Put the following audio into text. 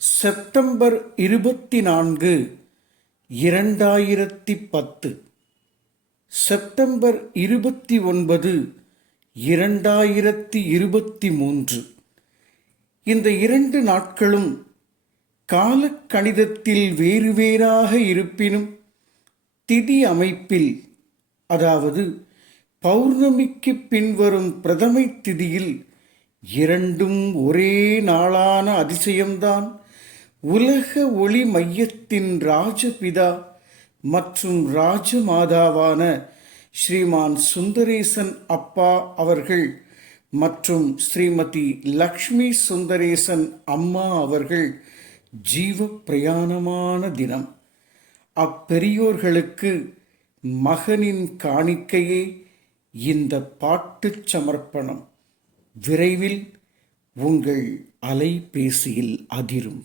September 24, 2010. September 29, 2023. இந்த 2 நாட்களும் காலக்கணிதத்தில் வேறு வேறாக இருப்பினும் திதி அமைப்பில், அதாவது பௌர்ணமிக்கு பின்வரும் பிரதமை திதியில் இரண்டும் ஒரே நாளான அதிசயம்தான் உலக ஒளி மையத்தின் ராஜபிதா மற்றும் ராஜமாதாவான ஸ்ரீமான் சுந்தரேசன் அப்பா அவர்கள் மற்றும் ஸ்ரீமதி லக்ஷ்மி சுந்தரேசன் அம்மா அவர்கள் ஜீவ பிரயாணமான தினம். அப்பெரியோர்களுக்கு மகனின் காணிக்கையே இந்த பாட்டுச் சமர்ப்பணம் விரைவில் உங்கள் அலைபேசியில் அதிரும்.